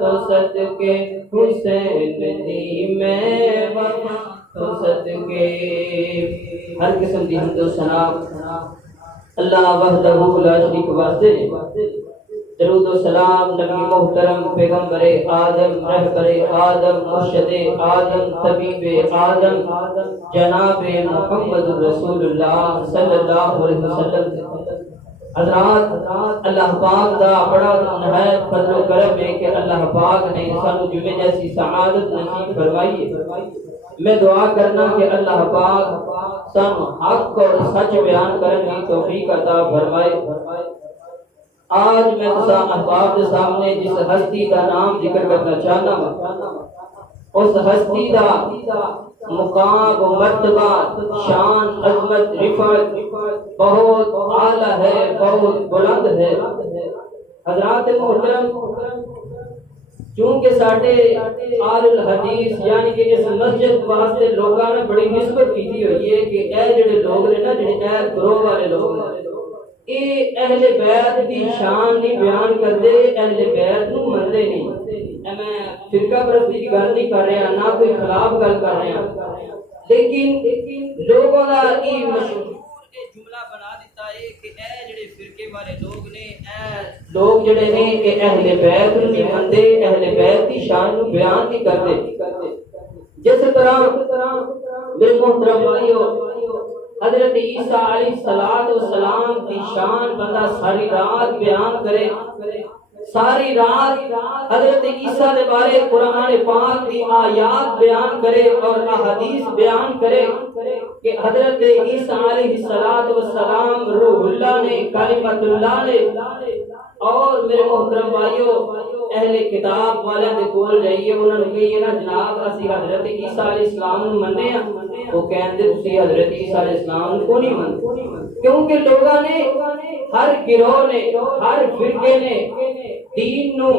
تو صدقے حسین دی میں وفا تو صدقے ہر قسم دی حمد و ثنا اللہ وحدہ لا شریک واسطے درود و سلام نبی محترم پیغمبر آدم رہبر آدم مرشد آدم طبیب آدم جناب محمد رسول اللہ صلی اللہ علیہ وسلم حضرات اللہ پاک دا بڑا نہایت فضل و کرم ہے کہ اللہ پاک نے سانو جمعے جیسی سعادت نصیب فرمائی ہے۔ میں دعا کرنا کہ اللہ پاک سانو حق اور سچ بیان کرنے کی توفیق عطا فرمائے۔ آج میں احباب کے سامنے جس ہستی کا نام ذکر کرنا چاہتا ہوں اس ہستی کا مقام و مرتبہ شان عظمت رفعت بہت اعلیٰ ہے، بہت بلند ہے۔ حضرات محترم، چونکہ ساڈے آل الحدیث یعنی کہ اس مسجد واسطے لوگوں نے بڑی نسبت کی ہوئی ہے کہ اے جڑے لوگ نے نا جڑے اے گروہ والے لوگ نے اے اہل بیت دی شان نہیں بیان کرتے، اہل بیت نو منتے نہیں۔ میں فرقہ پرستی کی گل نہیں کر رہا، نہ کوئی خلاف گل کر رہا، لیکن لوگوں کا یہ مشہور جملہ بنا دیتا ہے کہ اے جڑے فرقے والے لوگ نے، اے لوگ جڑے نے اے اہل بیت نو نہیں منتے، اہل بیت دی شان نو بیان نہیں کرتے۔ جس طرح میرے محترم بھائیو حضرت عیسیٰ علیہ السلام کی شان بندہ ساری رات بیان کرے، ساری رات حضرت عیسیٰ کے بارے قرآن پاک کی آیات بیان کرے اور احادیث بیان کرے کہ حضرت عیسیٰ علیہ السلام روح اللہ نے، کلمۃ اللہ نے۔ اور میرے محترم بھائیو اہل کتاب والے دے کول جائیے، انہوں نے کہیے نا جناب اسی حضرت عیسیٰ علیہ السلام نو مننے ہیں، وہ کہندے تسی حضرت عیسیٰ علیہ السلام کو نہیں منتے، کیونکہ لوگوں نے ہر گروہ نے ہر فرقے نے دین نو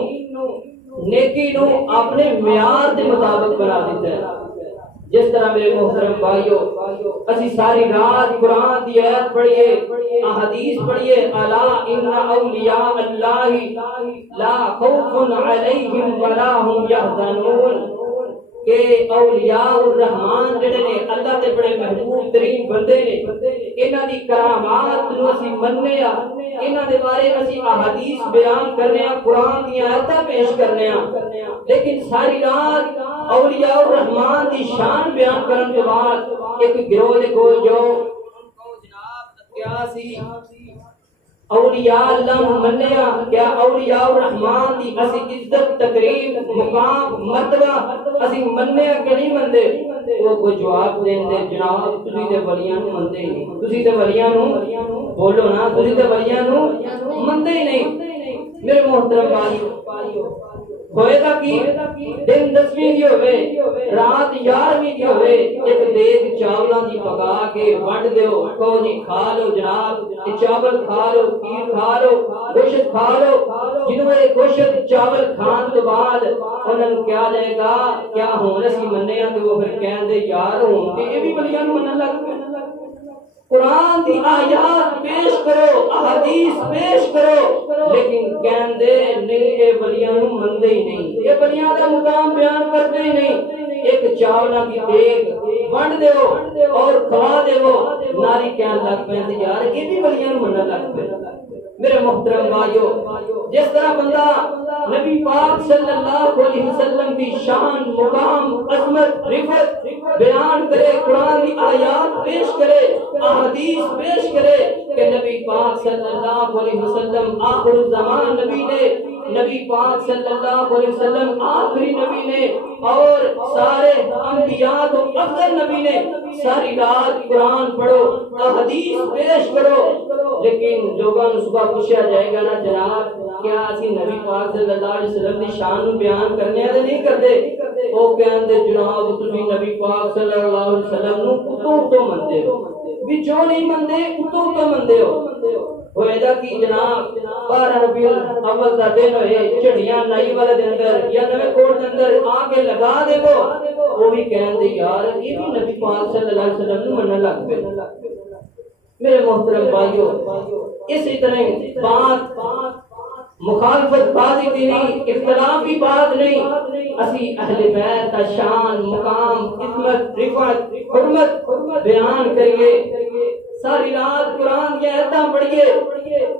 نیکی نو اپنے معیار دے مطابق بنا دیتا ہے۔ جس طرح میرے محترم بھائیو اسی ساری رات قرآن دی آیت پڑھیے، احادیث پڑھیے، الا ان اولیاء اللہ لا خوف علیہم ولا هم یحزنون، کہ اولیاء الرحمن جڑے نے اللہ دے بڑے محبوب ترین بندے نے، انہاں دی کرامات نو اسی مننے آ، انہاں دے بارے اسی احادیث بیان کرنے آ، قرآن دی آیتاں پیش کرنے آ، لیکن ساری رات اولیاء الرحمن دی شان بیان کرن کے بعد ایک گروہ دے کول جو جناب کیا سی اولیاء اللہ منیا، کیا اولیاء الرحمن دی اسی عزت تقریم مقام مرتبہ اسی منیا کہ نہیں مندے؟ وہ کوئی جواب دین دے جناب تسی تے ولیاں نو مندے ہی نہیں، تسی تے ولیاں نو بولو نا، تسی تے ولیاں نو مندے ہی نہیں۔ میرے محترم بھائیو ہوئے گا کی دن 10ویں دی ہوئے رات 11ویں دی ہوئے ایک دیگ چاولاں دی پکا کے ونڈ دیو، کہو جی کھا لو جناب، چاول کھا لو، کھیر کھا لو، گوشت کھا لو۔ جنہوں نے گوشت چاول کھان تو بعد انہوں نے کیا جائے گا، کیا ہون اسی مننے ہیں، تو وہ پھر کہن دے یار ہون کہ یہ بھی بلیاں منن لگ پہ۔ قرآن دی آیات پیش کرو، احادیث پیش کرو، لیکن کہن دے نہیں اے بلیاں نو مندے ہی نہیں، اے بلیاں دا مقام بیان کرتے ہی نہیں۔ ایک چاولا کی دیگ ونڈ دیو اور کھوا دیو، ناری کہن لگ پہ یار یہ بھی بلیاں نو منن لگ پہ۔ میرے محترم بھائیو جس طرح بندہ نبی پاک صلی اللہ علیہ وسلم کی شان مقام عظمت رفعت بیان کرے، قرآن کی آیات پیش کرے، احادیث پیش کرے کہ نبی پاک صلی اللہ علیہ وسلم آخر الزمان نبی نے، نبی پاک صلی اللہ علیہ وسلم آخری نبی نے اور سارے انبیاء تو افضل نبی نے، ساری رات قرآن پڑھو، احادیث پیش کرو، لیکن لوگوں نے صبح پوچھا جائے گا نا جناب کیا اسی نبی پاک صلی اللہ علیہ وسلم کی شان نو بیان کرنے والے نہیں کرتے؟ وہ کہندے جناب تسی نبی پاک صلی اللہ علیہ وسلم نو اتوں تو مندے ہو، وچوں نہیں مندے اتوں تو مندے ہو۔ ہوئے دا کی جناب 12 ربیع الاول دا دن ہوئے چڑیاں نائی والے دن اندر یا نوے کوٹ دن اندر آ کے لگا دے وہ بھی کہندے یار یہ بھی نبی پاک صلی اللہ علیہ وسلم نو منن لگ پے۔ میرے محترم بھائیو اسی طرح بات مخالفت بازی دی نہیں، اختلافی بات نہیں، اسی اہل بیت کا شان، مقام، عظمت، رفعت، حرمت بیان کریے، ساری رات قرآن کی آیتاں پڑھیے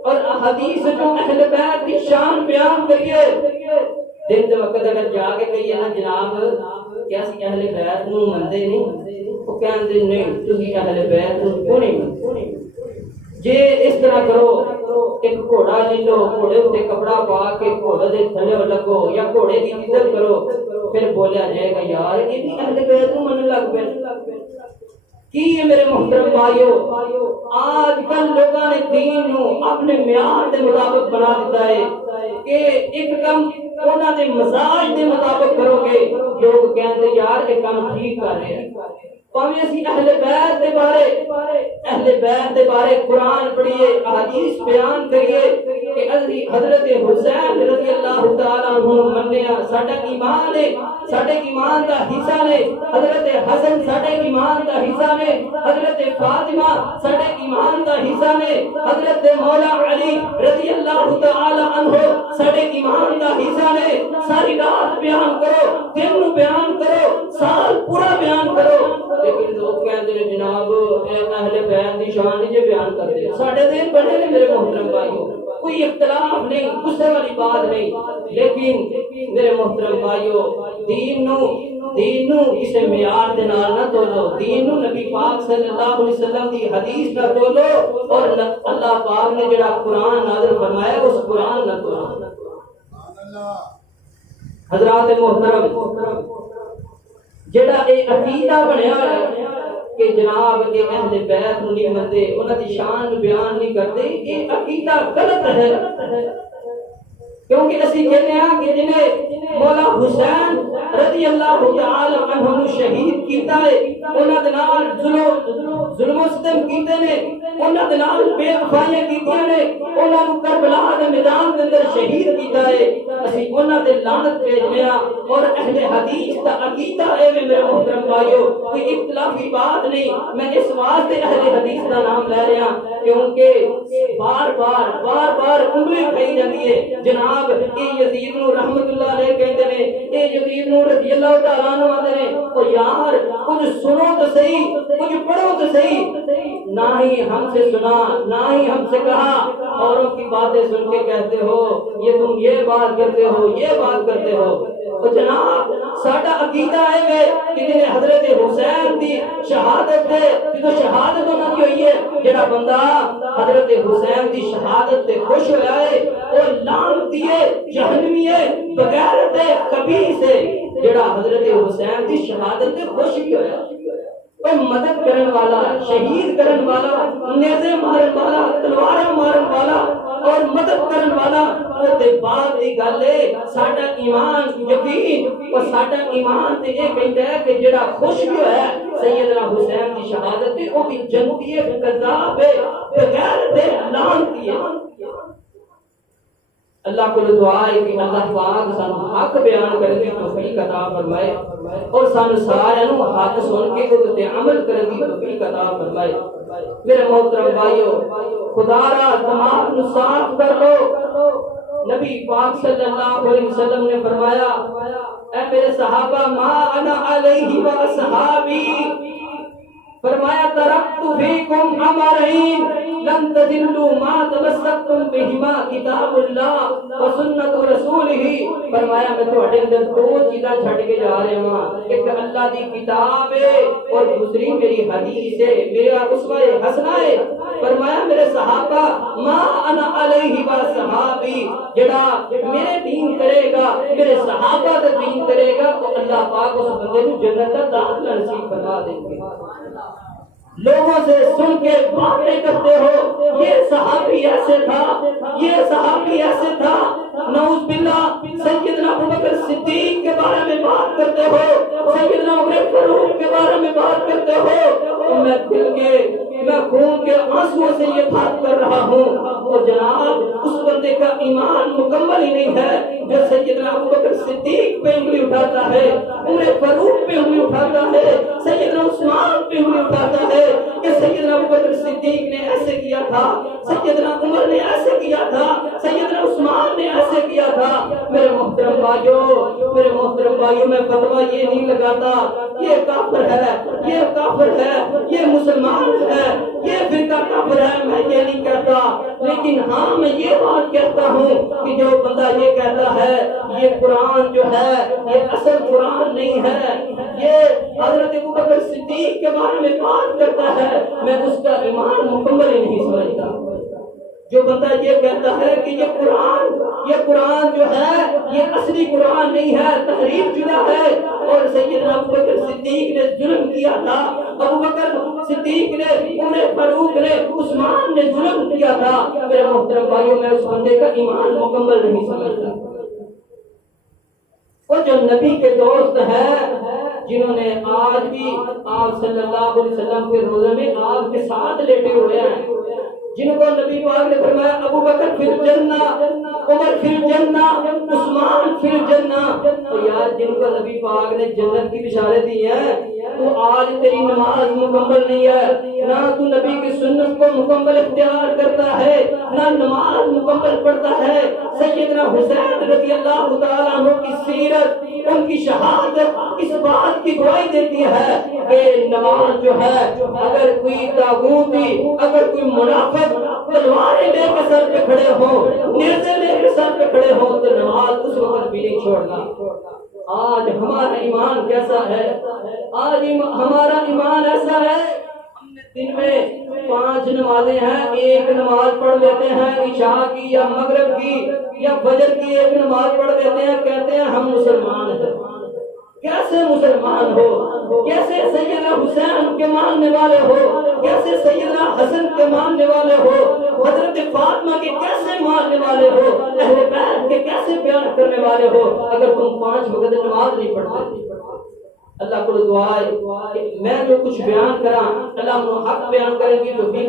اور حدیث جو اہل بیت کی شان بیان کریے۔ دن دے وقت اگر جا کے کہیے نا جناب کہ اسی اہل بیت نو مندے نہیں، وہ کہندے نہیں تسی اہل بیت نو کیوں نہیں مندے؟ جے اس طرح کرو، ایک گھوڑا لے لو، گھوڑے تے کپڑا پا کے گھوڑے دے تھلے لگو یا گھوڑے کی عزت کرو، پھر بولیا جائے گا یار یہ بھی اہل بیت نو من لگ پے۔ کی ہے میرے محترم بھائیو، آج کل لوگوں نے دین نو اپنے معیار دے مطابق بنا دیتا ہے کہ ایک کم انہاں دے مزاج دے مطابق کرو گے، لوگ کہندے یار یہ کام ٹھیک کر رہے ہیں۔ پاویں اسی اہل بیت دے بارے قرآن پڑھیے، احادیث بیان کریے کہ حضرت حسین رضی اللہ تعالیٰ عنہ منیا ساڈا ایمان ہے، ساڈے ایمان دا حصہ نے، حضرت حسن ساڈے ایمان دا حصہ نے، حضرت فاطمہ ساڈے ایمان دا حصہ نے، حضرت مولا علی رضی اللہ تعالیٰ عنہ ساڈے ایمان دا حصہ نے۔ ساری رات بیان کرو، دن بیان کرو، سال پورا بیان کرو، لیکن لوگ کہتے ہیں جناب اہل بیت دی شان نہیں بیان کرتے۔ ساڈے دین بڑے نے میرے محترم بھائیو، کوئی اختلاف نہیں، غصے والی بات نہیں، لیکن میرے محترم بھائیو دین نو کسے معیار دے نال نہ تولو، دین نو نبی پاک صلی اللہ علیہ وسلم دی حدیث نہ تولو، اور اللہ پاک نے جڑا قرآن نازل فرمایا اس قرآن نہ تولو۔ حضرات محترم، جڑا اے عقیدہ بنیا ہے کہ جناب کے اہل بیت نو نہیں مندے، انہاں دی شان بیان نہیں کرتے، یہ عقیدہ غلط ہے، کیونکہ اسی کہتے ہیں کہ جنہیں مولا حسین رضی اللہ تعالی عنہ شہید کیتا ہے، انہاں دے نال ظلم و ستم کیتے نے، انہاں دے نال بے وفائیاں کیتیاں نے، انہاں نو کربلا دے میدان دے اندر شہید کیتا ہے، اسی انہاں تے لعنت بھیجنے ہاں۔ اور اہل حدیث دا عقیدہ ہے میرے محترم بھائیو، کوئی اختلافی بات نہیں۔ میں اس واسطے اہل حدیث دا نام لے رہا کیونکہ بار بار انگلی کھائی جاتی ہے، جناب یہ یزید نو رحمت اللہ علیہ کہتے ہیں، یہ یزید نو رضی اللہ تعالیٰ عنہ آتے ہیں، تو یار کچھ سنو تو صحیح، کچھ پڑھو تو صحیح، نہ ہی ہم سے سنا نہ ہی ہم سے کہا، اوروں کی باتیں سن کے کہتے ہو یہ تم یہ بات کرتے ہو یہ بات کرتے ہو۔ تو جناب ساڈا عقیدہ ہے کہ جنہیں حضرت حسین دی شہادت ہے، جو شہادت انہاں دی ہوئی ہے، جڑا بندہ حضرت حسین دی شہادت تے خوش ہویا ہے وہ لعنتی ہے، جہنمی ہے، بغیرت ہے، خبیث ہے۔ جڑا حضرت حسین دی شہادت تے خوش ہویا کوئی مدد کرن والا، شہید کرن والا، نیزے مارن والا، تلوار مارن والا اور مدد کرن والا، تے بعد دی گل ہے ساڈا ایمان یقین اور ساڈا ایمان تے یہ کہندا ہے کہ جڑا خوش بھی ہویا ہے سیدنا حسین دی شہادت تے وہ بھی جنتی ہے، کذاب ہے، بغیر تے لعنتی ہے۔ اللہ کو دعا ہے کہ اللہ پاک سانو حق بیان کرنے کی توفیق عطا فرمائے اور سانو سارے نو حق سن کے اس تے عمل کرنے کی توفیق عطا فرمائے۔ میرے محترم بھائیو، خدا را دماغ نو صاف کر لو۔ نبی پاک صلی اللہ علیہ وسلم نے فرمایا اے میرے صحابہ ما انا علیہ و اصحابی، فرمایا ترکت فیکم امرین لن تضلوا ما تمسکتم بہما کتاب اللہ و سنت رسولہ، فرمایا میں تہاڈے اندر دو چیزاں چھڈ کے جا رہا ہوں، ایک اللہ دی کتاب ہے اور دوسری میری حدیث ہے، میرا اسوہ حسنہ ہے۔ فرمایا میرے صحابہ ما انا علیہ و صحابی، جڑا میرے دین کرے گا، میرے صحابہ کا دین کرے گا تو اللہ پاک اس بندے کو جنت کا داخلہ نصیب فرما دیں گے۔ لوگوں سے سن کے باتیں کرتے ہو یہ صحابی ایسے تھا، یہ صحابی ایسے تھا، نعوذ باللہ سیدنا ابوبکر صدیق کے بارے میں بات کرتے ہو، سیدنا عمر فاروق کے بارے میں بات کرتے ہو، میں دل کے میں خون کے آنسوں سے یہ بات کر رہا ہوں، اور جناب اس بندے کا ایمان مکمل ہی نہیں ہے جو سیدنا ابوبکر صدیق پہ انگلی اٹھاتا ہے، عمر فاروق پہ انگلی اٹھاتا ہے، سیدنا عثمان پہ انگلی اٹھاتا ہے کہ سیدنا ابوبکر صدیق نے ایسے کیا تھا، سیدنا عمر نے ایسے کیا تھا، سیدنا عثمان نے ایسے کیا تھا۔ میرے محترم بھائیوں میں فتویٰ یہ نہیں لگاتا یہ کافر ہے، یہ کافر ہے، یہ مسلمان ہے، یہ فرقہ کافر ہے، میں یہ نہیں کہتا، لیکن ہاں میں یہ بات کہتا ہوں کہ جو بندہ یہ کہتا ہے یہ قرآن جو ہے یہ اصل قرآن نہیں ہے، یہ حضرت ابوبکر صدیق کے بارے میں بات کرتا ہے، میں اس کا ایمان مکمل ہی نہیں سمجھتا۔ جو بندہ یہ کہتا ہے کہ یہ قرآن جو ہے یہ اصلی قرآن نہیں ہے، تحریف شدہ ہے، اور سیدنا ابوبکر صدیق نے ظلم کیا تھا، ابوبکر صدیق نے، عمر فاروق نے، عثمان نے ظلم کیا تھا، میرے محترم بھائیوں میں اس بندے کا ایمان مکمل نہیں سمجھتا۔ اور جو نبی کے دوست ہیں جنہوں نے آج بھی آپ صلی اللہ علیہ وسلم کے روزے میں آپ کے ساتھ لیٹے ہوئے ہیں، جن کو نبی پاک نے فرمایا ابوبکر فی الجنہ، عمر فی الجنہ، عثمان فی الجنہ، تو یار جن کو نبی پاک نے جنت کی بشارت دی ہے تو آج تیری نماز مکمل نہیں ہے، نہ تو نبی کی سنت کو مکمل اختیار کرتا ہے، نہ نماز مکمل پڑھتا ہے۔ سیدنا حسین رضی اللہ تعالیٰ عنہ کی سیرت، ان کی شہادت اس بات کی گواہی دیتی ہے کہ نماز جو ہے اگر کوئی طاغوتی، اگر کوئی منافق تلواریں لے کے سر پہ کھڑے ہوں، نیزے لے کے سر پہ کھڑے ہوں، تو نماز اس وقت بھی نہیں چھوڑنا۔ آج ہمارا ایمان کیسا ہے؟ آج ہمارا ایمان ایسا ہے، ہم نے دن میں 5 نمازیں ہیں، ایک نماز پڑھ لیتے ہیں عشاء کی یا مغرب کی یا فجر کی، ایک نماز پڑھ لیتے ہیں، کہتے ہیں ہم مسلمان ہیں۔ کیسے مسلمان ہو؟ کیسے سیدنا حسین کے ماننے والے ہو؟ کیسے سیدنا حسن کے ماننے والے ہو؟ حضرت فاطمہ کے کیسے ماننے والے ہو؟ اہل بیت کے کیسے بیان کرنے والے ہو اگر تم 5 وقت نماز نہیں پڑھتے؟ اللہ کو دعا ہے کہ میں جو کچھ بیان کرا اللہ کو حق بیان کریں گی تو بھی